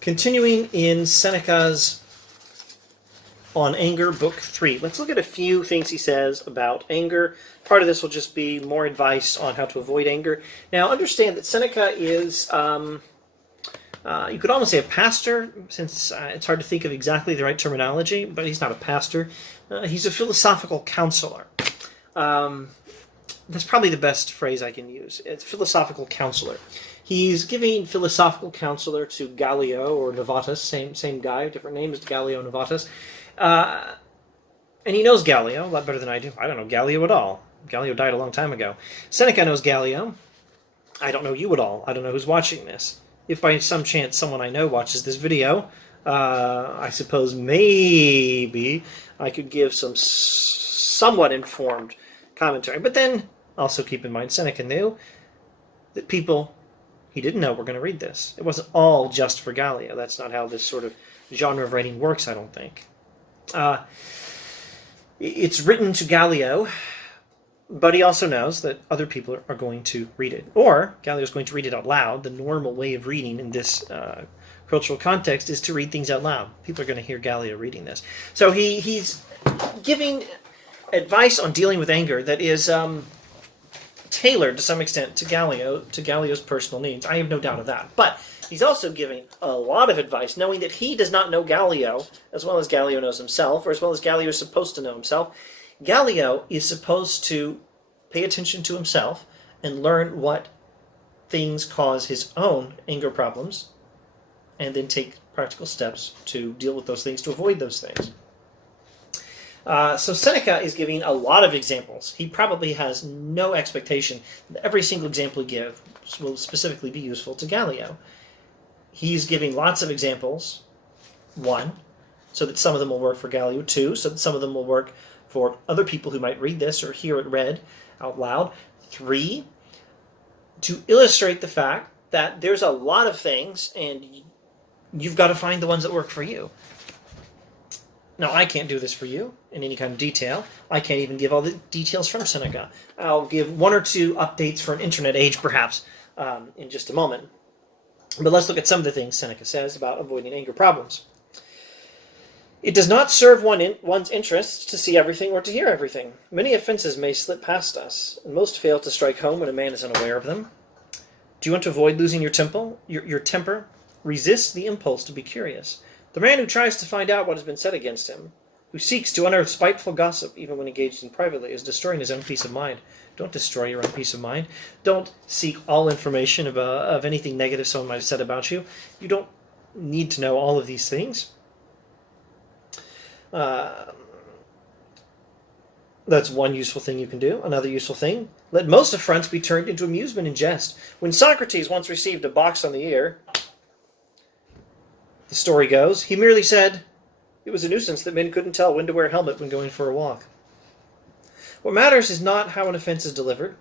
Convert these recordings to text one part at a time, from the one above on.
Continuing in Seneca's On Anger, Book 3. Let's look at a few things he says about anger. Part of this will just be more advice on how to avoid anger. Now, understand that Seneca is, you could almost say a pastor, since it's hard to think of exactly the right terminology, but he's not a pastor. He's a philosophical counselor. That's probably the best phrase I can use. It's philosophical counselor. He's giving philosophical counselor to Gallio or Novatus, same guy, different name as Gallio Novatus. And he knows Gallio a lot better than I do. I don't know Gallio at all. Gallio died a long time ago. Seneca knows Gallio. I don't know you at all. I don't know who's watching this. If by some chance someone I know watches this video, I suppose maybe I could give some somewhat informed commentary. But then also keep in mind Seneca knew that people he didn't know were going to read this. It wasn't all just for Gallio. That's not how this sort of genre of writing works, I don't think. It's written to Gallio, but he also knows that other people are going to read it. Or Gallio's going to read it out loud. The normal way of reading in this cultural context is to read things out loud. People are going to hear Gallio reading this. So he's giving advice on dealing with anger that is tailored to some extent to Gallio's personal needs. I have no doubt of that. But he's also giving a lot of advice, knowing that he does not know Gallio as well as Gallio knows himself, or as well as Gallio is supposed to know himself. Gallio is supposed to pay attention to himself and learn what things cause his own anger problems, and then take practical steps to deal with those things, to avoid those things. So Seneca is giving a lot of examples. He probably has no expectation that every single example he gives will specifically be useful to Gallio. He's giving lots of examples. 1, so that some of them will work for Gallio. 2, so that some of them will work for other people who might read this or hear it read out loud. 3, to illustrate the fact that there's a lot of things and you've got to find the ones that work for you. Now, I can't do this for you in any kind of detail. I can't even give all the details from Seneca. I'll give 1 or 2 updates for an internet age, perhaps, in just a moment. But let's look at some of the things Seneca says about avoiding anger problems. It does not serve one's interests to see everything or to hear everything. Many offenses may slip past us, and most fail to strike home when a man is unaware of them. Do you want to avoid losing your temper? Resist the impulse to be curious. The man who tries to find out what has been said against him, who seeks to unearth spiteful gossip even when engaged in privately, is destroying his own peace of mind. Don't destroy your own peace of mind. Don't seek all information of anything negative someone might have said about you. You don't need to know all of these things. That's one useful thing you can do. Another useful thing, let most affronts be turned into amusement and jest. When Socrates once received a box on the ear, the story goes, he merely said it was a nuisance that men couldn't tell when to wear a helmet when going for a walk. What matters is not how an offense is delivered,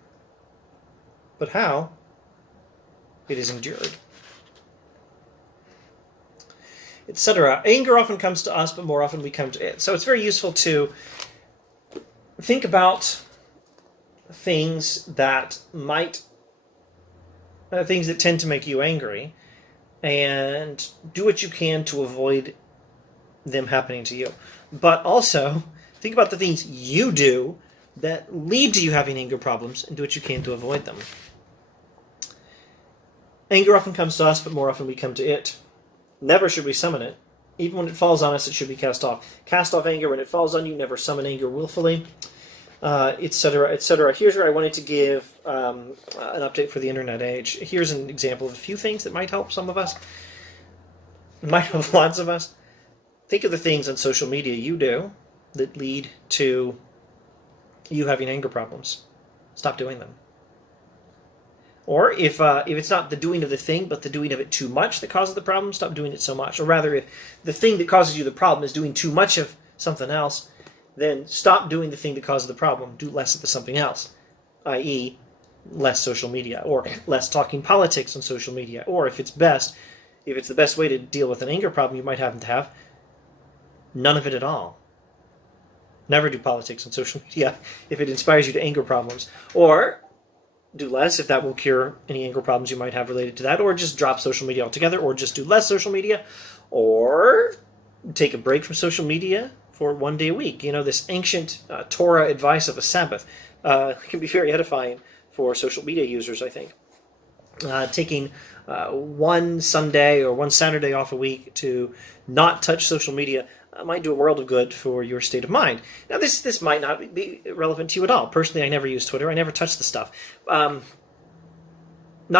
but how it is endured, etc. Anger often comes to us, but more often we come to it. So it's very useful to think about things that things that tend to make you angry, and do what you can to avoid them happening to you. But also, think about the things you do that lead to you having anger problems, and do what you can to avoid them. Anger often comes to us, but more often we come to it. Never should we summon it. Even when it falls on us, it should be cast off. Cast off anger when it falls on you. Never summon anger willfully, etc., etc. Here's where I wanted to give an update for the internet age. Here's an example of a few things that might help some of us. Might help lots of us. Think of the things on social media you do that lead to you having anger problems. Stop doing them. Or if it's not the doing of the thing, but the doing of it too much that causes the problem, stop doing it so much. Or rather, if the thing that causes you the problem is doing too much of something else, then stop doing the thing that causes the problem. Do less of the something else, i.e., less social media, or less talking politics on social media. Or if it's the best way to deal with an anger problem you might happen to have, none of it at all. Never do politics on social media if it inspires you to anger problems. Or do less if that will cure any anger problems you might have related to that, or just drop social media altogether, or just do less social media, or take a break from social media for 1 day a week. This ancient Torah advice of a Sabbath can be very edifying for social media users, I think. Taking one Sunday or one Saturday off a week to not touch social media might do a world of good for your state of mind. Now, this might not be relevant to you at all. Personally, I never use Twitter. I never touch the stuff. Not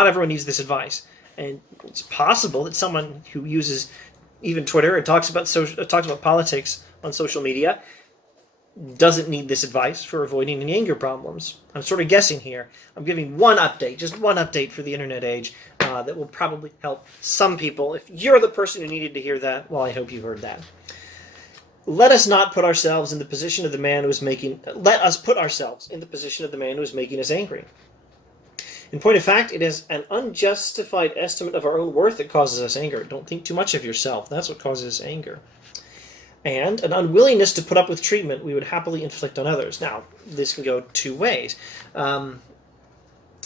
everyone needs this advice. And it's possible that someone who uses even Twitter and talks about politics on social media doesn't need this advice for avoiding any anger problems. I'm sort of guessing here. I'm giving one update, just one update for the internet age that will probably help some people. If you're the person who needed to hear that, well, I hope you heard that. Let us not put ourselves in the position of the man who is making... Let us put ourselves in the position of the man who is making us angry. In point of fact, it is an unjustified estimate of our own worth that causes us anger. Don't think too much of yourself. That's what causes anger. And an unwillingness to put up with treatment we would happily inflict on others. Now, this can go two ways.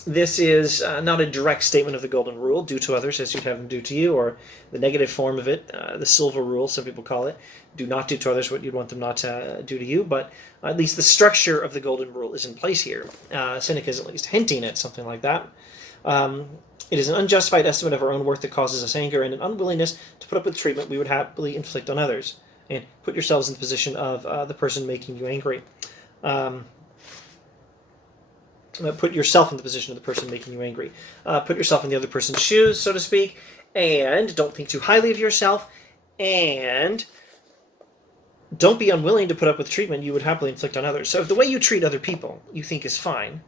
This is not a direct statement of the golden rule, do to others as you'd have them do to you, or the negative form of it, the silver rule, some people call it. Do not do to others what you'd want them not to do to you, but at least the structure of the golden rule is in place here. Seneca is at least hinting at something like that. It is an unjustified estimate of our own worth that causes us anger, and an unwillingness to put up with treatment we would happily inflict on others. And put yourselves in the position of the person making you angry. Put yourself in the position of the person making you angry. Put yourself in the other person's shoes, so to speak, and don't think too highly of yourself, and don't be unwilling to put up with treatment you would happily inflict on others. So if the way you treat other people you think is fine,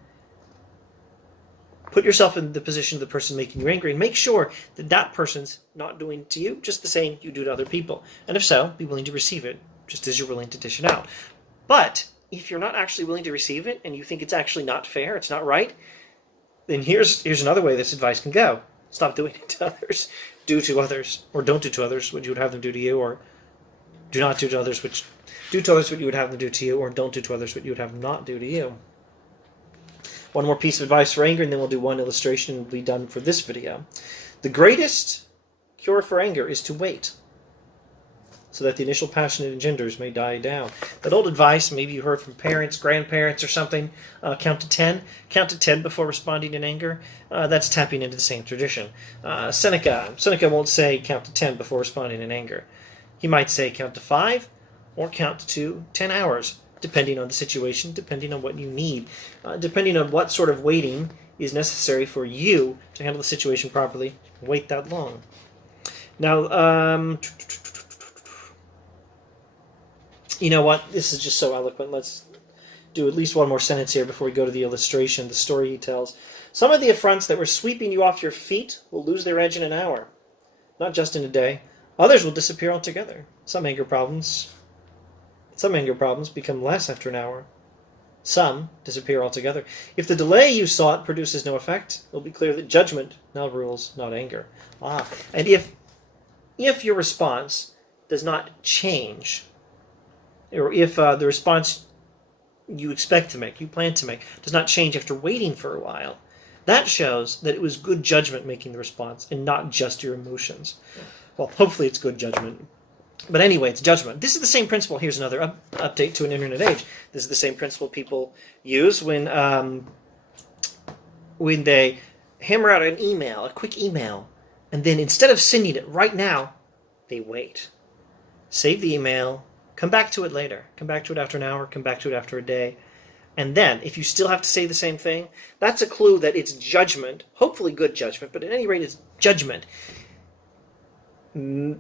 put yourself in the position of the person making you angry and make sure that that person's not doing to you just the same you do to other people. And if so, be willing to receive it, just as you're willing to dish it out. But if you're not actually willing to receive it and you think it's actually not fair, it's not right, then here's another way this advice can go. Stop doing it to others. Do to others, or don't do to others what you would have them do to you, or do not do to others do to others what you would have them do to you, or don't do to others what you would have them not do to you. One more piece of advice for anger, and then we'll do one illustration and we'll be done for this video. The greatest cure for anger is to wait, so that the initial passion it engenders may die down. That old advice, maybe you heard from parents, grandparents, or something, count to 10. Count to 10 before responding in anger. That's tapping into the same tradition. Seneca won't say count to 10 before responding in anger. He might say count to 5 or count to 10 hours, depending on the situation, depending on what you need, depending on what sort of waiting is necessary for you to handle the situation properly. Wait that long. Now, you know what? This is just so eloquent. Let's do at least one more sentence here before we go to the illustration, the story he tells. Some of the affronts that were sweeping you off your feet will lose their edge in an hour, not just in a day. Others will disappear altogether. Some anger problems become less after an hour. Some disappear altogether. If the delay you sought produces no effect, it will be clear that judgment now rules, not anger. And if your response does not change, or if the response you expect to make, you plan to make, does not change after waiting for a while, that shows that it was good judgment making the response and not just your emotions. Well, hopefully it's good judgment. But anyway, it's judgment. This is the same principle. Here's another update to an internet age. This is the same principle people use when they hammer out an email, a quick email, and then instead of sending it right now, they wait. Save the email, come back to it later. Come back to it after an hour, come back to it after a day. And then, if you still have to say the same thing, that's a clue that it's judgment, hopefully good judgment, but at any rate it's judgment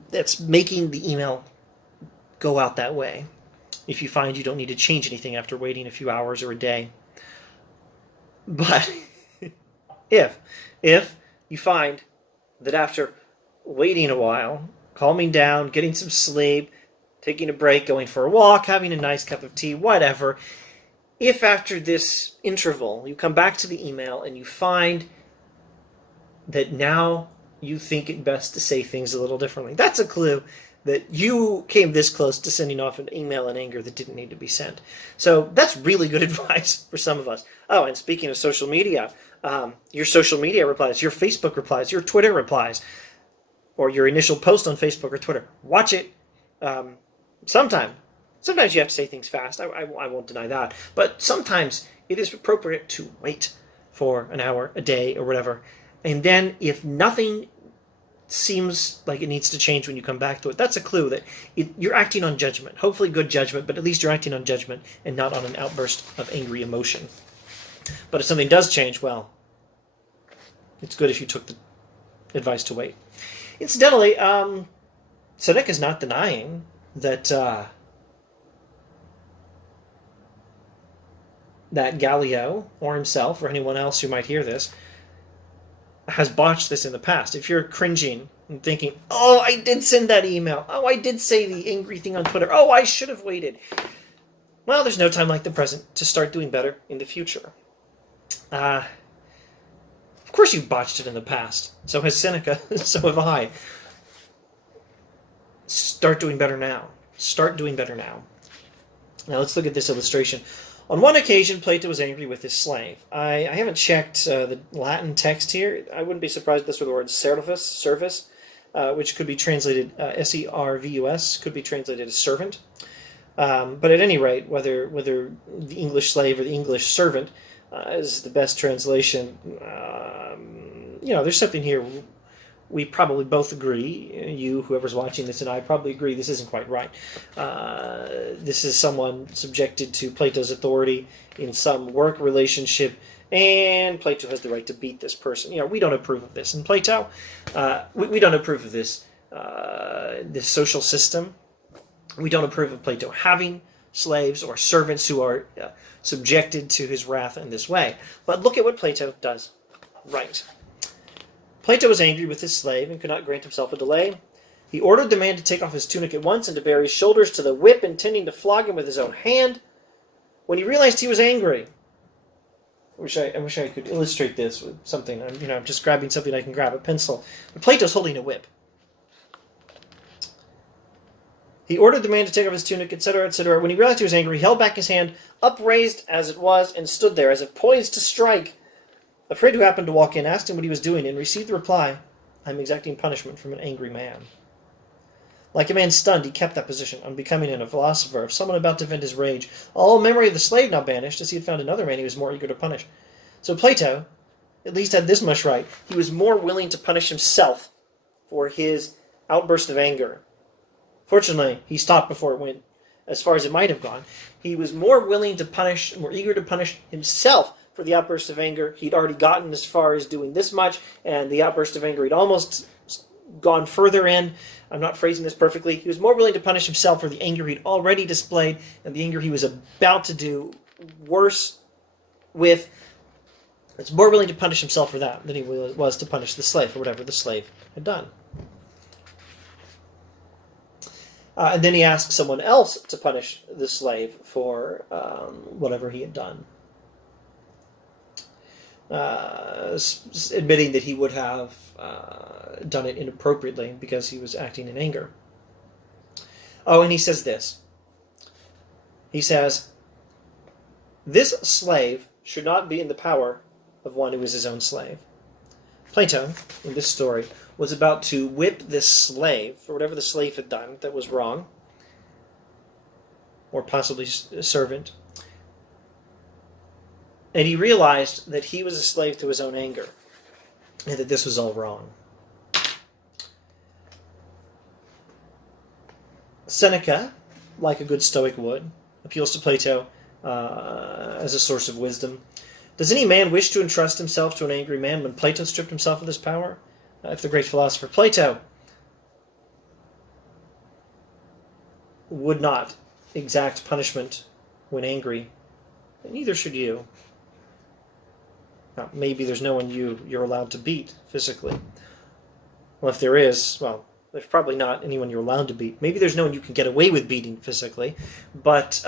that's making the email go out that way. If you find you don't need to change anything after waiting a few hours or a day. But if you find that after waiting a while, calming down, getting some sleep, taking a break, going for a walk, having a nice cup of tea, whatever, if after this interval you come back to the email and you find that now you think it best to say things a little differently, that's a clue that you came this close to sending off an email in anger that didn't need to be sent. So that's really good advice for some of us. Oh, and speaking of social media, your social media replies, your Facebook replies, your Twitter replies, or your initial post on Facebook or Twitter. Watch it. Sometimes you have to say things fast. I won't deny that. But sometimes it is appropriate to wait for an hour, a day, or whatever. And then if nothing seems like it needs to change when you come back to it, that's a clue that you're acting on judgment. Hopefully good judgment, but at least you're acting on judgment and not on an outburst of angry emotion. But if something does change, well, it's good if you took the advice to wait. Incidentally, Seneca is not denying that that Gallio, or himself, or anyone else who might hear this, has botched this in the past. If you're cringing and thinking, oh, I did send that email. Oh, I did say the angry thing on Twitter. Oh, I should have waited. Well, there's no time like the present to start doing better in the future. Of course you've botched it in the past. So has Seneca. So have I. Start doing better now. Start doing better now. Now let's look at this illustration. On one occasion, Plato was angry with his slave. I haven't checked the Latin text here. I wouldn't be surprised if this were the word servus, which could be translated servus, could be translated as servant. But at any rate, whether the English slave or the English servant is the best translation, there's something here. We probably both agree, you, whoever's watching this, and I probably agree this isn't quite right. This is someone subjected to Plato's authority in some work relationship, and Plato has the right to beat this person. We don't approve of this. And Plato, we don't approve of this social system. We don't approve of Plato having slaves or servants who are subjected to his wrath in this way. But look at what Plato does right. Plato was angry with his slave and could not grant himself a delay. He ordered the man to take off his tunic at once and to bare his shoulders to the whip, intending to flog him with his own hand. When he realized he was angry, I wish I could illustrate this with something. I'm just grabbing something I can grab, a pencil. But Plato's holding a whip. He ordered the man to take off his tunic, etc., etc. When he realized he was angry, he held back his hand, upraised as it was, and stood there as if poised to strike. A friend who happened to walk in asked him what he was doing and received the reply, I'm exacting punishment from an angry man. Like a man stunned, he kept that position, unbecoming in a philosopher, someone about to vent his rage. All memory of the slave now banished, as he had found another man he was more eager to punish. So Plato at least had this much right. He was more willing to punish himself for his outburst of anger. Fortunately, he stopped before it went as far as it might have gone. He was more willing to punish, more eager to punish himself for the outburst of anger. He'd already gotten as far as doing this much, and the outburst of anger he'd almost gone further in. I'm not phrasing this perfectly. He was more willing to punish himself for the anger he'd already displayed and the anger he was about to do worse with. It's more willing to punish himself for that than he was to punish the slave for whatever the slave had done. And then he asked someone else to punish the slave for whatever he had done. Admitting that he would have done it inappropriately because he was acting in anger. Oh, and he says this. He says, this slave should not be in the power of one who is his own slave. Plato, in this story, was about to whip this slave for whatever the slave had done that was wrong, or possibly a servant. And he realized that he was a slave to his own anger, and that this was all wrong. Seneca, like a good Stoic would, appeals to Plato as a source of wisdom. Does any man wish to entrust himself to an angry man when Plato stripped himself of this power? If the great philosopher Plato would not exact punishment when angry, neither should you. Now, maybe there's no one you're allowed to beat physically. Well, if there is, well, there's probably not anyone you're allowed to beat. Maybe there's no one you can get away with beating physically, but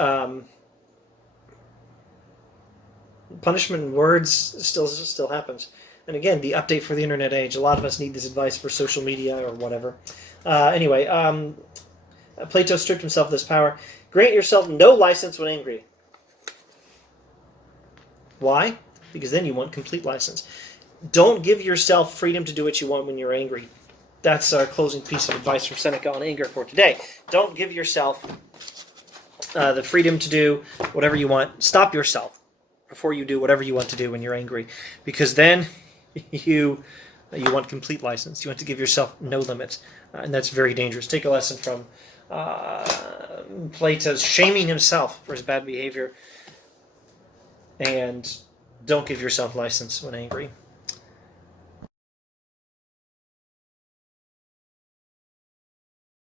punishment in words still happens. And again, the update for the internet age. A lot of us need this advice for social media or whatever. Anyway, Plato stripped himself of this power. Grant yourself no license when angry. Why? Because then you want complete license. Don't give yourself freedom to do what you want when you're angry. That's our closing piece of advice from Seneca on anger for today. Don't give yourself the freedom to do whatever you want. Stop yourself before you do whatever you want to do when you're angry, because then you want complete license. You want to give yourself no limits, and that's very dangerous. Take a lesson from Plato's shaming himself for his bad behavior, and don't give yourself license when angry.